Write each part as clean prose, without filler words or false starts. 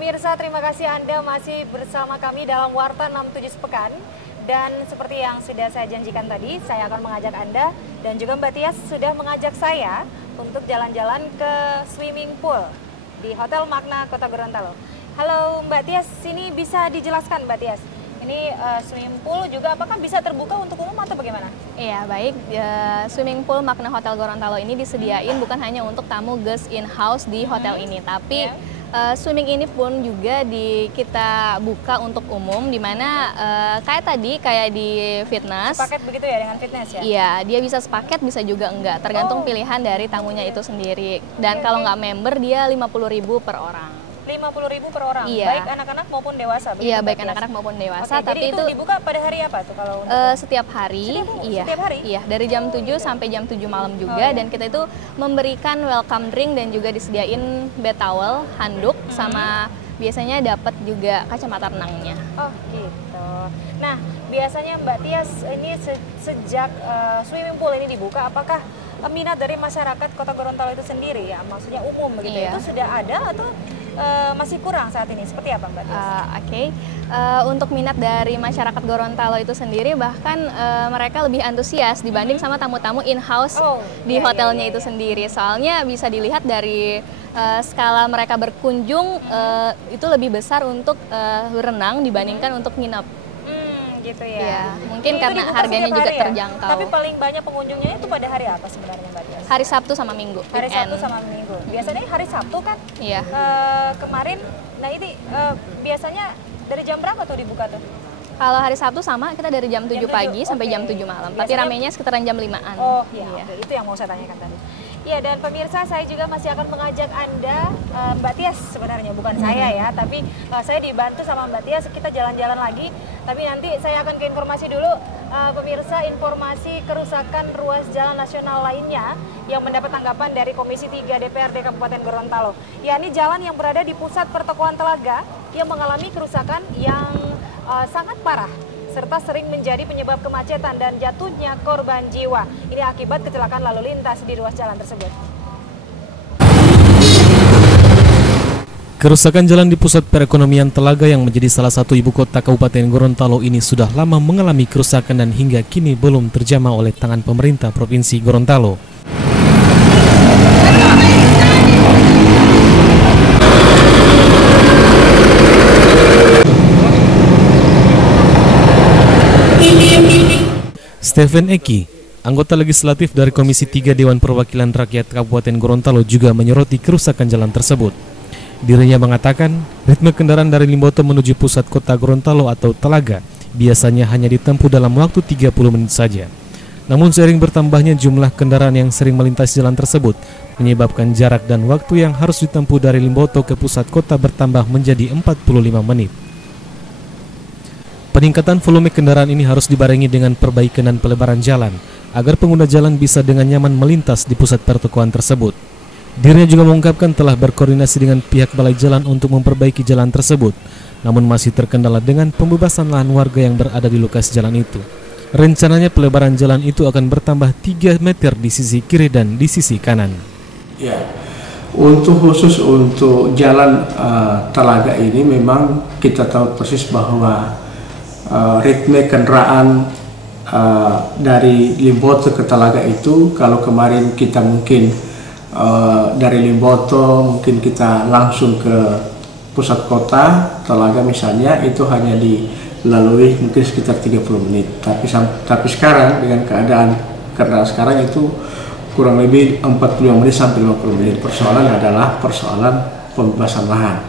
pemirsa, terima kasih Anda masih bersama kami dalam Warta 67 Sepekan. Dan seperti yang sudah saya janjikan tadi, saya akan mengajak Anda dan juga Mbak Tias sudah mengajak saya untuk jalan-jalan ke swimming pool di Hotel Magna Kota Gorontalo. Halo Mbak Tias, sini bisa dijelaskan Mbak Tias? Ini swimming pool juga apakah bisa terbuka untuk umum atau bagaimana? Iya, baik. Swimming pool Magna Hotel Gorontalo ini disediain bukan hanya untuk tamu guest in-house di hotel ini, tapi swimming ini pun juga kita buka untuk umum, di mana kayak di fitness. Sepaket begitu ya dengan fitness ya? Iya, dia bisa sepaket, bisa juga enggak, tergantung pilihan dari tamunya itu sendiri. Dan kalau nggak member, dia 50.000 per orang. 50.000 per orang, iya. Baik anak-anak maupun dewasa? Iya, baik anak-anak maupun dewasa. Oke, tapi jadi itu dibuka pada hari apa tuh kalau untuk setiap hari? Setiap hari? Iya, dari jam 7 sampai jam 7 malam juga. Dan kita itu memberikan welcome drink dan juga disediain bed towel, handuk, sama biasanya dapat juga kacamata renangnya. Oh gitu. Nah, biasanya Mbak Tias ini sejak swimming pool ini dibuka, apakah minat dari masyarakat Kota Gorontalo itu sendiri ya, maksudnya umum begitu, itu sudah ada atau masih kurang saat ini? Seperti apa Mbak Tias? Untuk minat dari masyarakat Gorontalo itu sendiri, bahkan mereka lebih antusias dibanding sama tamu-tamu in-house di hotelnya itu sendiri. Soalnya bisa dilihat dari skala mereka berkunjung itu lebih besar untuk berenang dibandingkan untuk nginap. Gitu ya. Iya, mungkin karena harganya juga terjangkau. Tapi paling banyak pengunjungnya itu pada hari apa sebenarnya Mbak Tias? Hari Sabtu sama Minggu. Hari Sabtu sama Minggu. Biasanya hari Sabtu kan? Iya. Kemarin, nah ini biasanya dari jam berapa tuh dibuka tuh? Kalau hari Sabtu sama, kita dari jam 7 pagi sampai jam 7 malam. Tapi ramenya sekitaran jam 5-an. Oh iya, itu yang mau saya tanyakan tadi. Ya, dan pemirsa, saya juga masih akan mengajak Anda, Mbak Tias sebenarnya, bukan saya ya, tapi saya dibantu sama Mbak Tias, kita jalan-jalan lagi. Tapi nanti saya akan ke informasi dulu, pemirsa, informasi kerusakan ruas jalan nasional lainnya yang mendapat tanggapan dari Komisi 3 DPRD Kabupaten Gorontalo. Ya, ini jalan yang berada di pusat pertokoan Telaga yang mengalami kerusakan yang sangat parah, serta sering menjadi penyebab kemacetan dan jatuhnya korban jiwa. Ini akibat kecelakaan lalu lintas di ruas jalan tersebut. Kerusakan jalan di pusat perekonomian Telaga yang menjadi salah satu ibu kota Kabupaten Gorontalo ini sudah lama mengalami kerusakan dan hingga kini belum terjamah oleh tangan pemerintah Provinsi Gorontalo. Stephen Eki, anggota legislatif dari Komisi 3 Dewan Perwakilan Rakyat Kabupaten Gorontalo, juga menyoroti kerusakan jalan tersebut. Dirinya mengatakan, ritme kendaraan dari Limboto menuju pusat kota Gorontalo atau Telaga biasanya hanya ditempuh dalam waktu 30 menit saja. Namun seiring bertambahnya jumlah kendaraan yang sering melintas jalan tersebut, menyebabkan jarak dan waktu yang harus ditempuh dari Limboto ke pusat kota bertambah menjadi 45 menit. Peningkatan volume kendaraan ini harus dibarengi dengan perbaikan dan pelebaran jalan, agar pengguna jalan bisa dengan nyaman melintas di pusat pertokoan tersebut. Dirinya juga mengungkapkan telah berkoordinasi dengan pihak balai jalan untuk memperbaiki jalan tersebut, namun masih terkendala dengan pembebasan lahan warga yang berada di lokasi jalan itu. Rencananya pelebaran jalan itu akan bertambah 3 meter di sisi kiri dan di sisi kanan. Ya, khusus untuk jalan Telaga ini memang kita tahu persis bahwa ritme kendaraan dari Limboto ke Telaga itu, kalau kemarin kita mungkin dari Limboto mungkin kita langsung ke pusat kota Telaga misalnya, itu hanya dilalui mungkin sekitar 30 menit. Tapi sekarang dengan keadaan karena sekarang itu kurang lebih 45 menit sampai 50 menit. Persoalan adalah persoalan pembebasan lahan.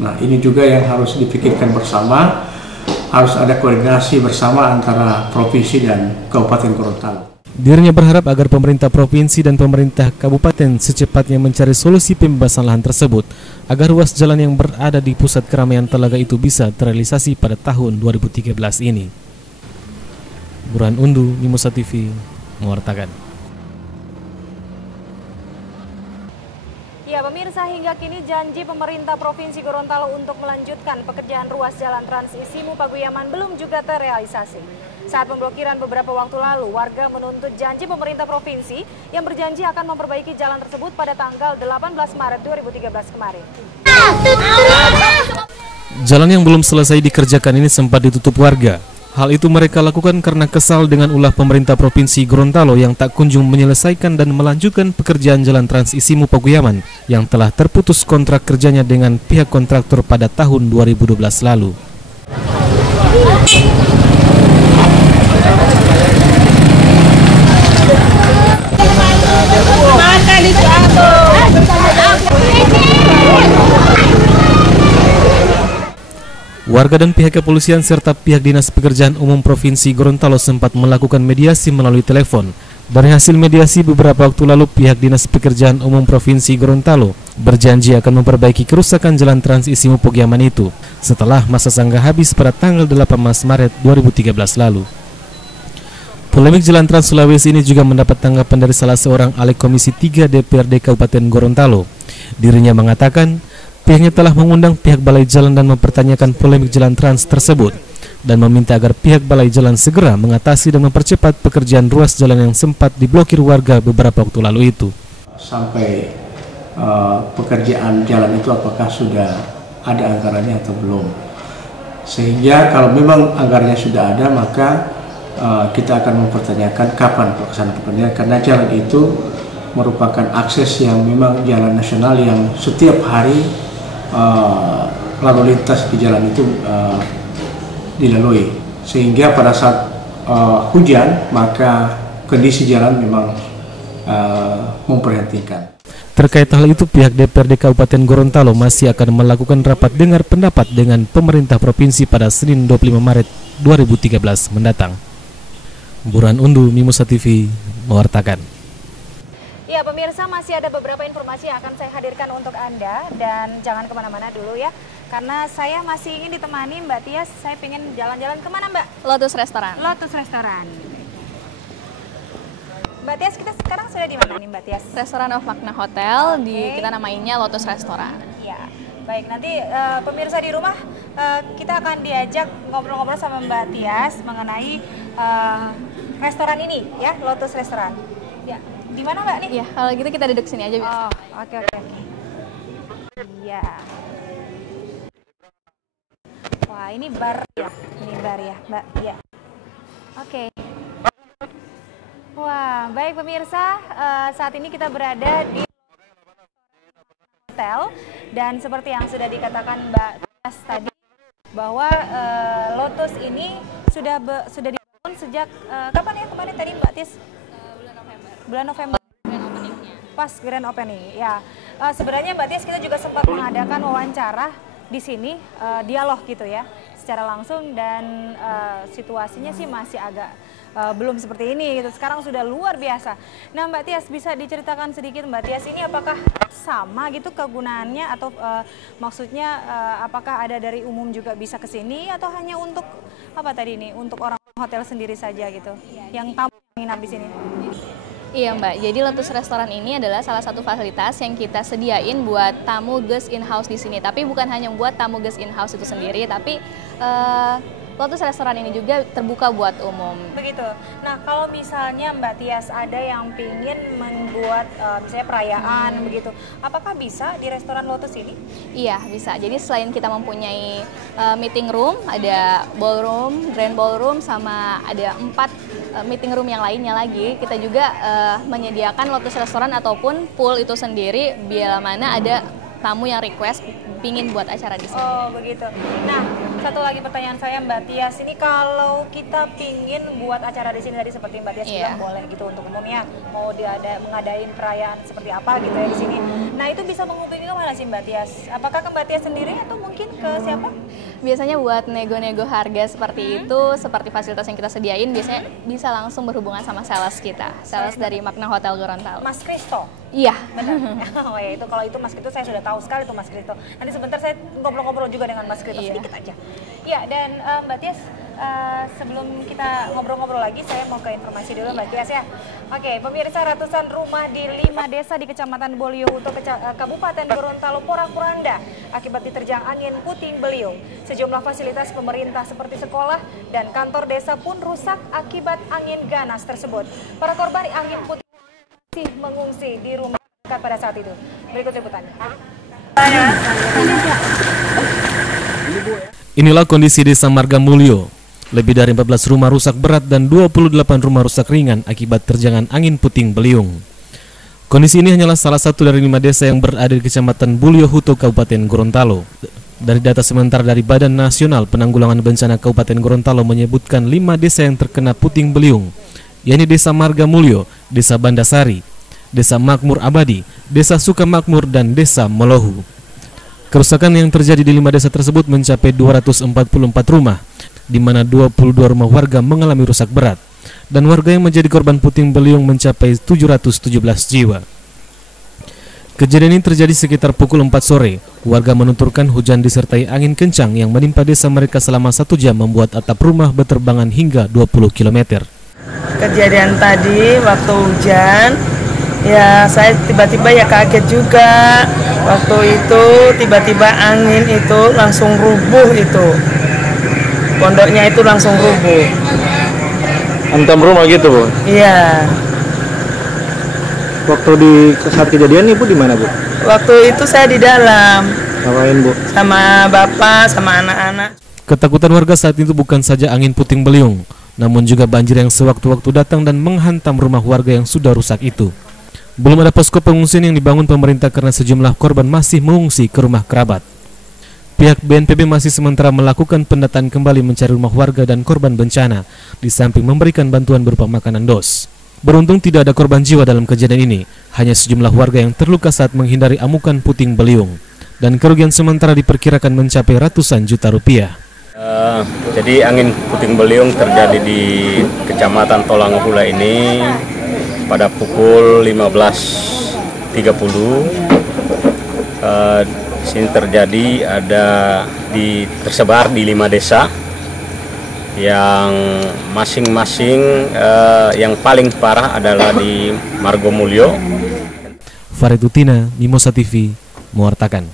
Nah, ini juga yang harus dipikirkan bersama. Harus ada koordinasi bersama antara provinsi dan Kabupaten Gorontalo. Dirinya berharap agar pemerintah provinsi dan pemerintah kabupaten secepatnya mencari solusi pembebasan lahan tersebut, agar ruas jalan yang berada di pusat keramaian Telaga itu bisa terrealisasi pada tahun 2013 ini. Burhan Undu, Mimosa TV, mewartakan. Ya pemirsa, hingga kini janji pemerintah Provinsi Gorontalo untuk melanjutkan pekerjaan ruas jalan Trans Isimu Paguyaman belum juga terrealisasi. Saat pemblokiran beberapa waktu lalu, warga menuntut janji pemerintah provinsi yang berjanji akan memperbaiki jalan tersebut pada tanggal 18 Maret 2013 kemarin. Jalan yang belum selesai dikerjakan ini sempat ditutup warga. Hal itu mereka lakukan karena kesal dengan ulah pemerintah Provinsi Gorontalo yang tak kunjung menyelesaikan dan melanjutkan pekerjaan jalan Trans Isimu Paguyaman yang telah terputus kontrak kerjanya dengan pihak kontraktor pada tahun 2012 lalu. Warga dan pihak kepolisian serta pihak Dinas Pekerjaan Umum Provinsi Gorontalo sempat melakukan mediasi melalui telepon. Dari hasil mediasi beberapa waktu lalu, pihak Dinas Pekerjaan Umum Provinsi Gorontalo berjanji akan memperbaiki kerusakan jalan Trans Isimu Paguyaman itu setelah masa sanggah habis pada tanggal 18 Maret 2013 lalu. Polemik jalan Trans Sulawesi ini juga mendapat tanggapan dari salah seorang ahli Komisi 3 DPRD Kabupaten Gorontalo. Dirinya mengatakan pihaknya telah mengundang pihak Balai Jalan dan mempertanyakan polemik jalan trans tersebut dan meminta agar pihak Balai Jalan segera mengatasi dan mempercepat pekerjaan ruas jalan yang sempat diblokir warga beberapa waktu lalu itu. Sampai pekerjaan jalan itu apakah sudah ada anggarannya atau belum? Sehingga kalau memang anggarannya sudah ada, maka kita akan mempertanyakan kapan pelaksanaan pekerjaan, karena jalan itu merupakan akses yang memang jalan nasional yang setiap hari lalu lintas di jalan itu dilalui, sehingga pada saat hujan maka kondisi jalan memang memprihatinkan. Terkait hal itu, pihak DPRD Kabupaten Gorontalo masih akan melakukan rapat dengar pendapat dengan pemerintah provinsi pada Senin 25 Maret 2013 mendatang. Burhan Undu, Mimosa TV, mewartakan. Ya pemirsa, masih ada beberapa informasi yang akan saya hadirkan untuk Anda, dan jangan kemana-mana dulu ya, karena saya masih ingin ditemani Mbak Tias. Saya pengen jalan-jalan kemana Mbak? Lotus Restoran. Lotus Restoran. Mbak Tias, kita sekarang sudah di mana nih Mbak Tias? Restoran of Makna Hotel, kita namainnya Lotus Restoran. Ya, baik, nanti pemirsa di rumah kita akan diajak ngobrol-ngobrol sama Mbak Tias mengenai restoran ini ya, Lotus Restoran. Ya. Di mana Mbak nih? Iya, kalau gitu kita duduk sini aja. Oh, oke. Iya. Wah, ini bar ya. Ini bar ya, Mbak. Iya. Oke. Wah, baik pemirsa, saat ini kita berada di hotel, dan seperti yang sudah dikatakan Mbak Tias tadi bahwa Lotus ini sudah dibangun sejak kapan ya kemarin tadi Mbak Tias? Bulan November. Pas grand opening. Ya, sebenarnya Mbak Tias kita juga sempat mengadakan wawancara di sini, dialog gitu ya, secara langsung, dan situasinya sih masih agak belum seperti ini gitu. Sekarang sudah luar biasa. Nah Mbak Tias, bisa diceritakan sedikit Mbak Tias, ini apakah sama gitu kegunaannya, atau maksudnya apakah ada dari umum juga bisa ke sini, atau hanya untuk apa tadi ini, untuk orang hotel sendiri saja gitu yang tamu menginap di sini? Iya Mbak, jadi Lotus Restoran ini adalah salah satu fasilitas yang kita sediain buat tamu guest in-house di sini. Tapi bukan hanya buat tamu guest in-house itu sendiri, tapi Lotus Restoran ini juga terbuka buat umum. Begitu. Nah, kalau misalnya Mbak Tias ada yang pingin membuat misalnya perayaan begitu, apakah bisa di restoran Lotus ini? Iya, bisa. Jadi selain kita mempunyai meeting room, ada ballroom, grand ballroom, sama ada 4 meeting room yang lainnya lagi, kita juga menyediakan Lotus Restoran ataupun pool itu sendiri bila mana ada tamu yang request pingin buat acara di sini. Oh begitu. Nah, satu lagi pertanyaan saya Mbak Tias, ini kalau kita pingin buat acara di sini tadi seperti Mbak Tias bilang boleh gitu untuk umumnya, mau mengadain perayaan seperti apa gitu ya di sini. Nah itu bisa menghubungi kemana sih Mbak Tias? Apakah ke Mbak Tias sendiri atau mungkin ke siapa? Biasanya buat nego-nego harga seperti itu, seperti fasilitas yang kita sediain, biasanya bisa langsung berhubungan sama sales kita, sales dari Makna Hotel Gorontalo. Mas Kristo? Iya. Benar. Oh ya, itu kalau itu Mas Kristo saya sudah tahu sekali tuh Mas Kristo. Nanti sebentar saya ngobrol-ngobrol juga dengan Mas Kristo sedikit aja. Ya, dan Mbak Tias, sebelum kita ngobrol-ngobrol lagi, saya mau ke informasi dulu Mbak Tias ya. Oke, pemirsa, ratusan rumah di 5 desa di Kecamatan Boliouto, Kabupaten Gorontalo porak-poranda akibat diterjang angin puting beliung. Sejumlah fasilitas pemerintah seperti sekolah dan kantor desa pun rusak akibat angin ganas tersebut. Para korban angin puting masih mengungsi di rumah pada saat itu. Berikut liputannya. Inilah kondisi Desa Marga Mulyo. Lebih dari 14 rumah rusak berat dan 28 rumah rusak ringan akibat terjangan angin puting beliung. Kondisi ini hanyalah salah satu dari 5 desa yang berada di Kecamatan Bulyo Huto, Kabupaten Gorontalo. Dari data sementara dari Badan Nasional Penanggulangan Bencana Kabupaten Gorontalo menyebutkan 5 desa yang terkena puting beliung, yakni Desa Marga Mulyo, Desa Bandasari, Desa Makmur Abadi, Desa Sukamakmur, dan Desa Molohu. Kerusakan yang terjadi di 5 desa tersebut mencapai 244 rumah, di mana 22 rumah warga mengalami rusak berat, dan warga yang menjadi korban puting beliung mencapai 717 jiwa. Kejadian ini terjadi sekitar pukul 4 sore. Warga menuturkan hujan disertai angin kencang yang menimpa desa mereka selama 1 jam membuat atap rumah berterbangan hingga 20 km. Kejadian tadi waktu hujan, ya saya tiba-tiba ya kaget juga. Waktu itu tiba-tiba angin itu langsung rubuh itu. Pondoknya itu langsung rubuh. Hantam rumah gitu, Bu? Iya. Waktu saat kejadian Ibu di mana, Bu? Waktu itu saya di dalam. Ngapain, Bu? Sama bapak, sama anak-anak. Ketakutan warga saat itu bukan saja angin puting beliung, namun juga banjir yang sewaktu-waktu datang dan menghantam rumah warga yang sudah rusak itu. Belum ada posko pengungsian yang dibangun pemerintah karena sejumlah korban masih mengungsi ke rumah kerabat. Pihak BNPB masih sementara melakukan pendataan kembali mencari rumah warga dan korban bencana, di samping memberikan bantuan berupa makanan dos. Beruntung tidak ada korban jiwa dalam kejadian ini, hanya sejumlah warga yang terluka saat menghindari amukan puting beliung. Dan kerugian sementara diperkirakan mencapai ratusan juta rupiah. Jadi angin puting beliung terjadi di Kecamatan Tolangahula ini pada pukul 15.30. Sini terjadi tersebar di 5 desa yang masing-masing yang paling parah adalah di Marga Mulyo. Farid Utina, Mimosa TV, mewartakan.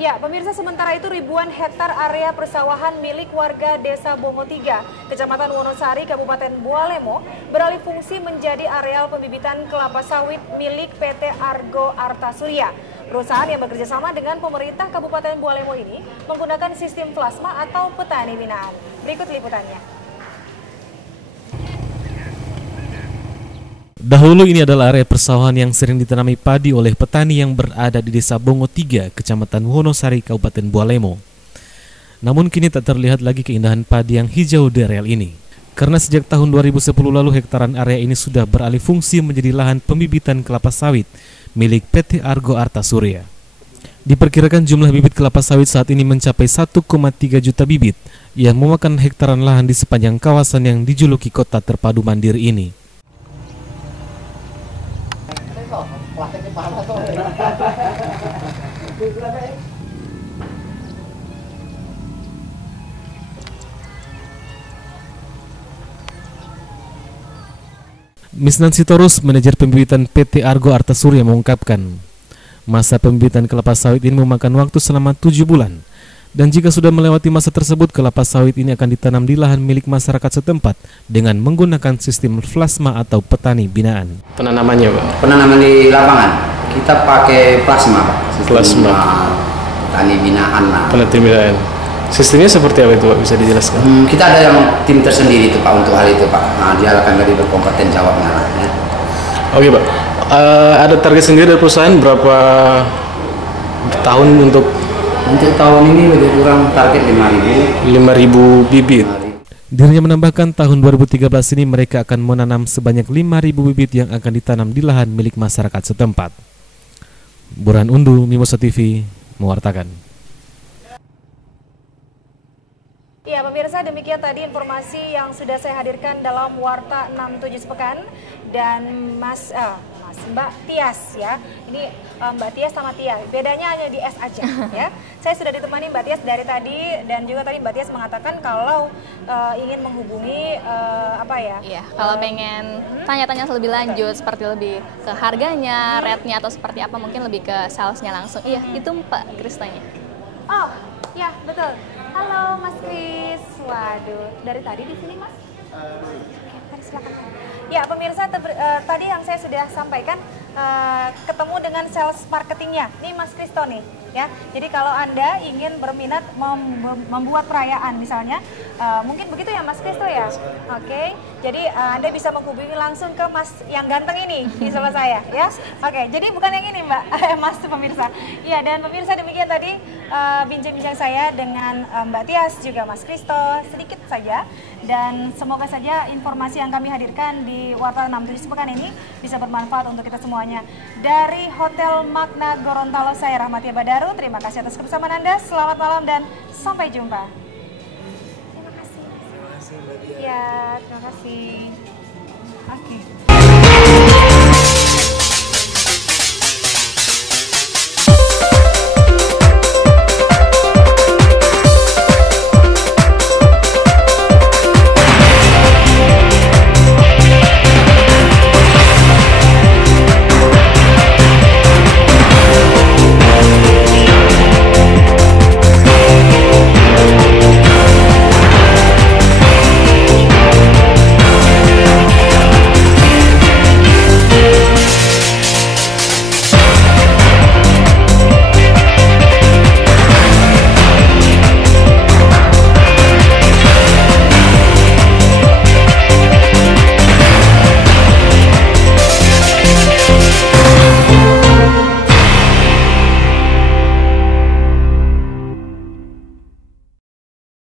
Ya, pemirsa, sementara itu ribuan hektar area persawahan milik warga Desa Bongo 3, Kecamatan Wonosari, Kabupaten Bualemo, beralih fungsi menjadi areal pembibitan kelapa sawit milik PT Argo Arta Surya. Perusahaan yang bekerja sama dengan pemerintah Kabupaten Bualemo ini menggunakan sistem plasma atau petani binaan. Berikut liputannya. Dahulu ini adalah area persawahan yang sering ditanami padi oleh petani yang berada di Desa Bongo 3, Kecamatan Wonosari, Kabupaten Bualemo. Namun kini tak terlihat lagi keindahan padi yang hijau di areal ini. Karena sejak tahun 2010 lalu hektaran area ini sudah beralih fungsi menjadi lahan pembibitan kelapa sawit milik PT Argo Arta Surya. Diperkirakan jumlah bibit kelapa sawit saat ini mencapai 1,3 juta bibit yang memakan hektaran lahan di sepanjang kawasan yang dijuluki kota terpadu mandiri ini. Misnan Sitorus, manajer pembibitan PT Argo Arta Surya, mengungkapkan masa pembibitan kelapa sawit ini memakan waktu selama 7 bulan. Dan jika sudah melewati masa tersebut, kelapa sawit ini akan ditanam di lahan milik masyarakat setempat dengan menggunakan sistem plasma atau petani binaan. Penanamannya, Pak? Penanaman di lapangan, kita pakai plasma, Pak. Plasma. Petani binaan lah. Petani binaan. Sistemnya seperti apa itu, Pak? Bisa dijelaskan? Kita ada yang tim tersendiri itu, Pak, untuk hal itu, Pak. Nah, dia akan lebih berkompeten jawabnya lah. Ya. Oke, Pak. Ada target sendiri dari perusahaan berapa tahun untuk tahun ini lebih kurang target 5.000 bibit. Dirinya menambahkan tahun 2013 ini mereka akan menanam sebanyak 5.000 bibit yang akan ditanam di lahan milik masyarakat setempat. Burhan Undu, Mimosa TV, mewartakan. Ya, pemirsa, demikian tadi informasi yang sudah saya hadirkan dalam Warta 67 Sepekan. Dan Mbak Tias ya, ini Mbak Tias sama Tia, bedanya hanya di S aja ya. Saya sudah ditemani Mbak Tias dari tadi, dan juga tadi Mbak Tias mengatakan kalau ingin menghubungi kalau pengen tanya-tanya lebih lanjut, seperti lebih ke harganya, rate-nya atau seperti apa, mungkin lebih ke salesnya langsung. Iya, itu Mbak Kristanya. Oh, ya betul. Halo Mas Kris. Waduh, dari tadi di sini Mas? Oke, silakan. Ya pemirsa, tadi yang saya sudah sampaikan ketemu dengan sales marketingnya. Ini Mas Kristo nih, ya. Jadi kalau Anda ingin berminat membuat perayaan misalnya, mungkin begitu ya Mas Kristo ya. Oke. Jadi Anda bisa menghubungi langsung ke Mas yang ganteng ini di sebelah saya, ya. Oke. Jadi bukan yang ini Mbak, Mas pemirsa. Iya, dan pemirsa demikian tadi bincang-bincang saya dengan Mbak Tias juga Mas Kristo sedikit saja, dan semoga saja informasi yang kami hadirkan di Warta 67 sepekan ini bisa bermanfaat untuk kita semuanya. Dari Hotel Magna Gorontalo, saya Rahmatia Badaru, terima kasih atas kebersamaan Anda, selamat malam dan sampai jumpa. Terima kasih. Ya, terima kasih. Oke.